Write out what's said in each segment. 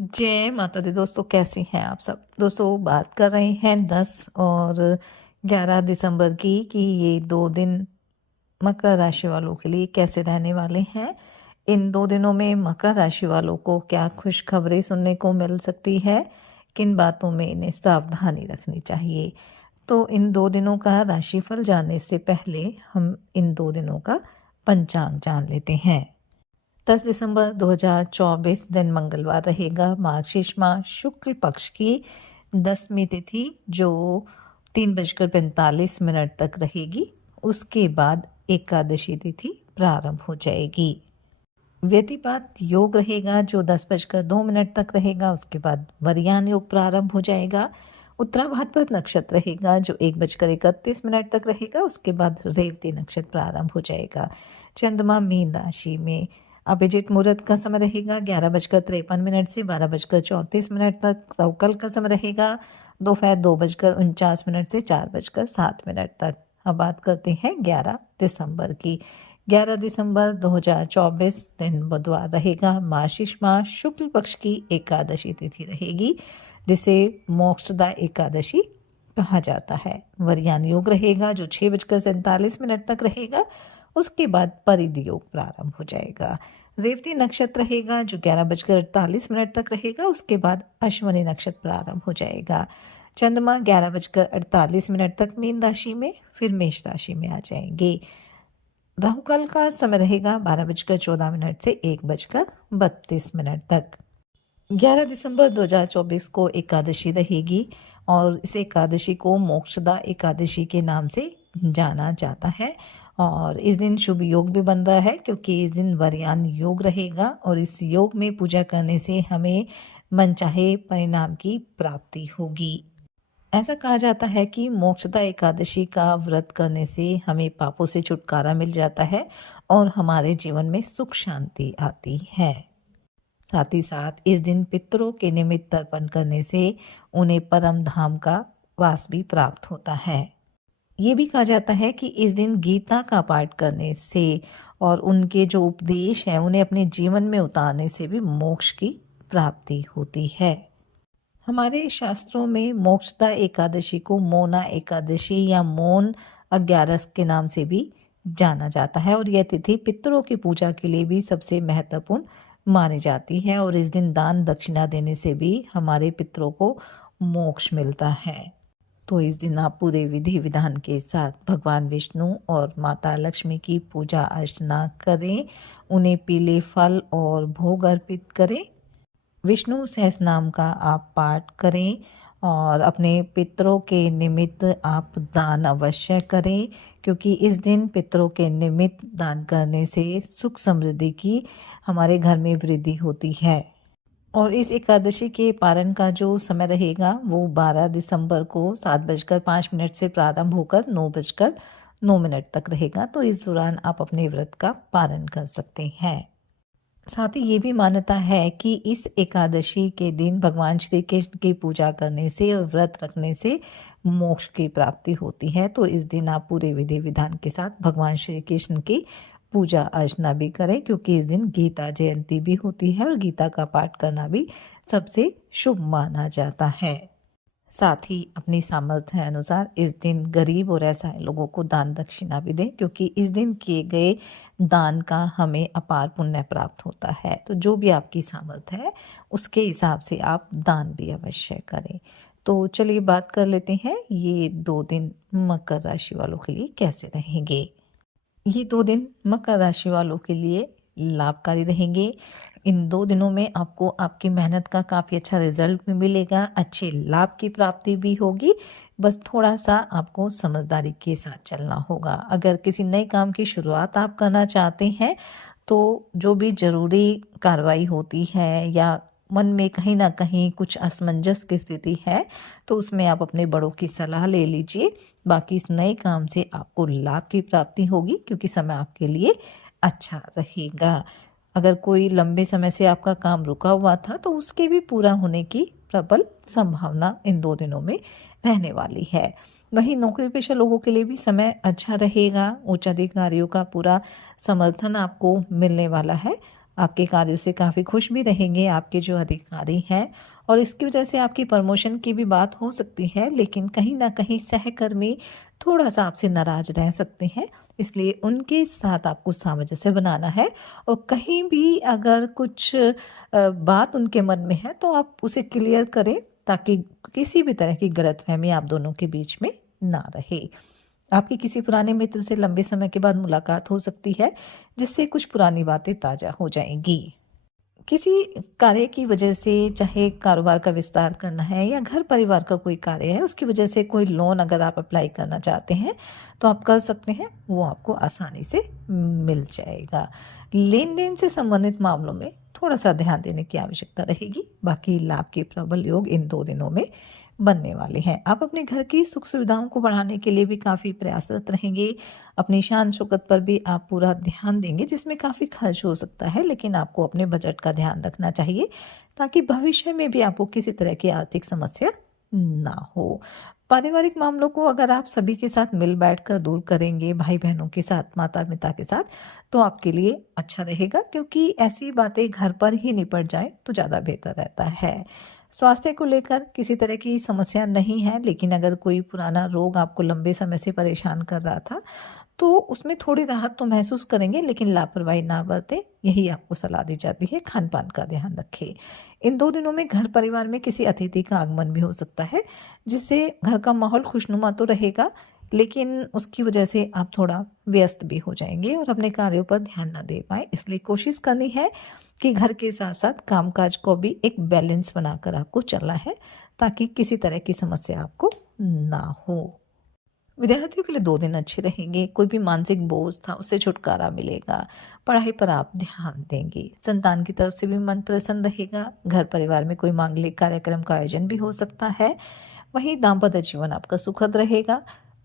जय माता दी दोस्तों, कैसे हैं आप सब। दोस्तों बात कर रहे हैं 10 और 11 दिसंबर की कि ये 2 दिन मकर राशि वालों के लिए कैसे रहने वाले हैं। इन 2 दिनों में मकर राशि वालों को क्या खुशखबरी सुनने को मिल सकती है, किन बातों में इन्हें सावधानी रखनी चाहिए। तो इन 2 दिनों का राशिफल जानने से पहले हम इन 2 दिनों का पंचांग जान लेते हैं। 10 दिसंबर 2024 दिन मंगलवार रहेगा। मार्गशीर्ष माह शुक्ल पक्ष की 10वीं तिथि जो 3:45 तक रहेगी। उसके बाद एकादशी तिथि प्रारंभ हो जाएगी। व्यतिपात योग रहेगा जो 10:02 तक रहेगा। उसके बाद वरयान योग प्रारंभ हो जाएगा। उत्तरा भाद्रपद नक्षत्र रहेगा जो 1:31 तक रहेगा। उसके बाद रेवती नक्षत्र प्रारंभ हो जाएगा। चंद्रमा मीन राशि में अभिजीत मुहूर्त का समय रहेगा 11:53 से 12:34 तक। तवकल का समय रहेगा दोपहर 2:49 से 4:07 तक। अब बात करते हैं 11 दिसंबर की। 11 दिसंबर 2024 दिन बुधवार रहेगा। मार्गशीर्ष माह शुक्ल पक्ष की एकादशी तिथि रहेगी जिसे मोक्षदा एकादशी कहा जाता है। वरयान योग रहेगा जो 6:47 तक रहेगा। उसके बाद परिध योग प्रारंभ हो जाएगा। रेवती नक्षत्र रहेगा जो 11:48 तक रहेगा। उसके बाद अश्विनी नक्षत्र प्रारंभ हो जाएगा। चंद्रमा 11:48 तक मीन राशि में, फिर मेष राशि में आ जाएंगे। राहुकाल का समय रहेगा 12:14 से 1:32 तक। 11 दिसंबर 2024 को एकादशी रहेगी और इस एकादशी को मोक्षदा एकादशी के नाम से जाना जाता है। और इस दिन शुभ योग भी बन रहा है क्योंकि इस दिन वरयान योग रहेगा और इस योग में पूजा करने से हमें मनचाहे परिणाम की प्राप्ति होगी। ऐसा कहा जाता है कि मोक्षदा एकादशी का व्रत करने से हमें पापों से छुटकारा मिल जाता है और हमारे जीवन में सुख शांति आती है। साथ ही साथ इस दिन पितरों के निमित्त तर्पण करने से उन्हें परम धाम का वास भी प्राप्त होता है। ये भी कहा जाता है कि इस दिन गीता का पाठ करने से और उनके जो उपदेश हैं उन्हें अपने जीवन में उतारने से भी मोक्ष की प्राप्ति होती है। हमारे शास्त्रों में मोक्षदा एकादशी को मोना एकादशी या मौन 11 के नाम से भी जाना जाता है और यह तिथि पितरों की पूजा के लिए भी सबसे महत्वपूर्ण मानी जाती है और इस दिन दान दक्षिणा देने से भी हमारे पितरों को मोक्ष मिलता है। तो इस दिन आप पूरे विधि विधान के साथ भगवान विष्णु और माता लक्ष्मी की पूजा अर्चना करें, उन्हें पीले फल और भोग अर्पित करें। विष्णु सहस्रनाम का आप पाठ करें और अपने पितरों के निमित्त आप दान अवश्य करें क्योंकि इस दिन पितरों के निमित्त दान करने से सुख समृद्धि की हमारे घर में वृद्धि होती है। और इस एकादशी के पारण का जो समय रहेगा वो 12 दिसंबर को 7:05 से प्रारंभ होकर 9:09 तक रहेगा। तो इस दौरान आप अपने व्रत का पारण कर सकते हैं। साथ ही ये भी मान्यता है कि इस एकादशी के दिन भगवान श्री कृष्ण की पूजा करने से और व्रत रखने से मोक्ष की प्राप्ति होती है। तो इस दिन आप पूरे विधि विधान के साथ भगवान श्री कृष्ण की पूजा अर्चना भी करें क्योंकि इस दिन गीता जयंती भी होती है और गीता का पाठ करना भी सबसे शुभ माना जाता है। साथ ही अपनी सामर्थ्य अनुसार इस दिन गरीब और असहाय लोगों को दान दक्षिणा भी दें क्योंकि इस दिन किए गए दान का हमें अपार पुण्य प्राप्त होता है। तो जो भी आपकी सामर्थ्य है उसके हिसाब से आप दान भी अवश्य करें। तो चलिए बात कर लेते हैं ये 2 दिन मकर राशि वालों के लिए कैसे रहेंगे। ये 2 दिन मकर राशि वालों के लिए लाभकारी रहेंगे। इन 2 दिनों में आपको आपकी मेहनत का काफ़ी अच्छा रिजल्ट भी मिलेगा, अच्छे लाभ की प्राप्ति भी होगी। बस थोड़ा सा आपको समझदारी के साथ चलना होगा। अगर किसी नए काम की शुरुआत आप करना चाहते हैं तो जो भी ज़रूरी कार्रवाई होती है या मन में कहीं ना कहीं कुछ असमंजस की स्थिति है तो उसमें आप अपने बड़ों की सलाह ले लीजिए। बाकी इस नए काम से आपको लाभ की प्राप्ति होगी क्योंकि समय आपके लिए अच्छा रहेगा। अगर कोई लंबे समय से आपका काम रुका हुआ था तो उसके भी पूरा होने की प्रबल संभावना इन 2 दिनों में रहने वाली है। वहीं नौकरी पेशा लोगों के लिए भी समय अच्छा रहेगा। उच्च अधिकारियों का पूरा समर्थन आपको मिलने वाला है। आपके कार्यों से काफ़ी खुश भी रहेंगे आपके जो अधिकारी हैं, और इसकी वजह से आपकी प्रमोशन की भी बात हो सकती है, लेकिन कहीं न कहीं सहकर्मी थोड़ा-सा आपसे नाराज़ रह सकते हैं। इसलिए उनके साथ आपको सामंजस्य बनाना है, और कहीं भी अगर कुछ बात उनके मन में है तो आप उसे क्लियर करें, ताकि किसी भी तरह की गलतफ़हमी आप दोनों के बीच में ना रहे। आपके किसी पुराने मित्र से लंबे समय के बाद मुलाकात हो सकती है, जिससे कुछ पुरानी बातें ताज़ा हो जाएँगी। किसी कार्य की वजह से, चाहे कारोबार का विस्तार करना है या घर परिवार का कोई कार्य है, उसकी वजह से कोई लोन अगर आप अप्लाई करना चाहते हैं तो आप कर सकते हैं, वो आपको आसानी से मिल जाएगा। लेन-देन से संबंधित मामलों में थोड़ा-सा ध्यान देने की आवश्यकता रहेगी। बाकी लाभ के प्रबल योग इन 2 दिनों में बनने वाले हैं। आप अपने घर की सुख सुविधाओं को बढ़ाने के लिए भी काफ़ी प्रयासरत रहेंगे। अपनी शान शौकत पर भी आप पूरा ध्यान देंगे, जिसमें काफ़ी खर्च हो सकता है, लेकिन आपको अपने बजट का ध्यान रखना चाहिए, ताकि भविष्य में भी आपको किसी तरह की आर्थिक समस्या ना हो। पारिवारिक मामलों को अगर आप सभी के साथ मिल बैठकर दूर करेंगे, भाई-बहनों के साथ, माता-पिता के साथ, तो आपके लिए अच्छा रहेगा, क्योंकि ऐसी बातें घर पर ही निपट जाएँ तो ज़्यादा बेहतर रहता है। स्वास्थ्य को लेकर किसी तरह की समस्या नहीं है, लेकिन अगर कोई पुराना रोग आपको लंबे समय से परेशान कर रहा था, तो उसमें थोड़ी राहत तो महसूस करेंगे, लेकिन लापरवाही ना बरतें, यही आपको सलाह दी जाती है। खान-पान का ध्यान रखें। इन 2 दिनों में घर परिवार में किसी अतिथि का आगमन भी हो सकता है, जिससे घर का माहौल खुशनुमा तो रहेगा, लेकिन उसकी वजह से आप थोड़ा व्यस्त भी हो जाएँगे और अपने कार्यों पर ध्यान ना दे पाएँ। इसलिए कोशिश करनी है कि घर के साथ-साथ कामकाज को भी एक बैलेंस बनाकर आपको चलना है, ताकि किसी तरह की समस्या आपको ना हो। विद्यार्थियों के लिए 2 दिन अच्छे रहेंगे। कोई भी मानसिक बोझ था, उससे छुटकारा मिलेगा। पढ़ाई पर आप ध्यान देंगे। संतान की तरफ से भी मन प्रसन्न रहेगा। घर परिवार में कोई मांगलिक कार्यक्रम का आयोजन भी हो सकता है। वहीं दाम्पत्य जीवन आपका सुखद रहेगा।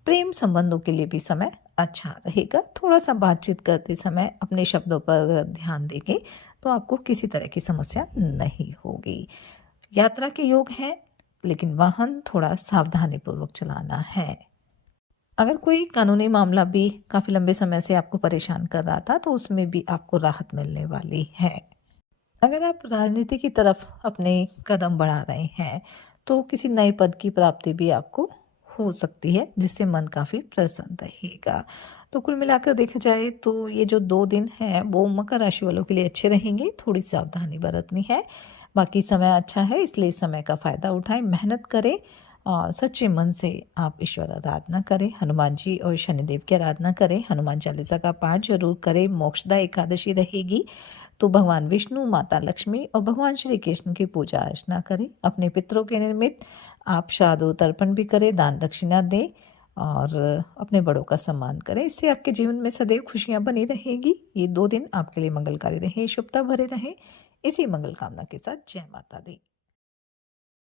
प्रेम संबंधों के लिए भी समय अच्छा रहेगा। थोड़ा-सा बातचीत करते समय अपने शब्दों पर ध्यान देंगे, तो आपको किसी तरह की समस्या नहीं होगी। यात्रा के योग हैं, लेकिन वाहन थोड़ा सावधानीपूर्वक चलाना है। अगर कोई कानूनी मामला भी काफ़ी लंबे समय से आपको परेशान कर रहा था, तो उसमें भी आपको राहत मिलने वाली है। अगर आप राजनीति की तरफ अपने कदम बढ़ा रहे हैं, तो किसी नए पद की प्राप्ति भी आपको हो सकती है, जिससे मन काफ़ी प्रसन्न रहेगा। तो कुल मिलाकर देखा जाए तो ये जो 2 दिन हैं, वो मकर राशि वालों के लिए अच्छे रहेंगे। थोड़ी सावधानी बरतनी है। बाकी समय अच्छा है, इसलिए इस समय का फ़ायदा उठाएँ, मेहनत करें और सच्चे मन से आप ईश्वर आराधना करें। हनुमान जी और शनिदेव की आराधना करें। हनुमान चालीसा का पाठ जरूर करें। मोक्षदा एकादशी रहेगी, तो भगवान विष्णु, माता लक्ष्मी और भगवान श्री कृष्ण की पूजा अर्चना करें। अपने पितरों के निमित्त आप श्राद्ध तर्पण भी करें, दान दक्षिणा दें और अपने बड़ों का सम्मान करें। इससे आपके जीवन में सदैव खुशियां बनी रहेगी। ये 2 दिन आपके लिए मंगलकारी रहें, शुभता भरे रहें। इसी मंगल कामना के साथ जय माता दी।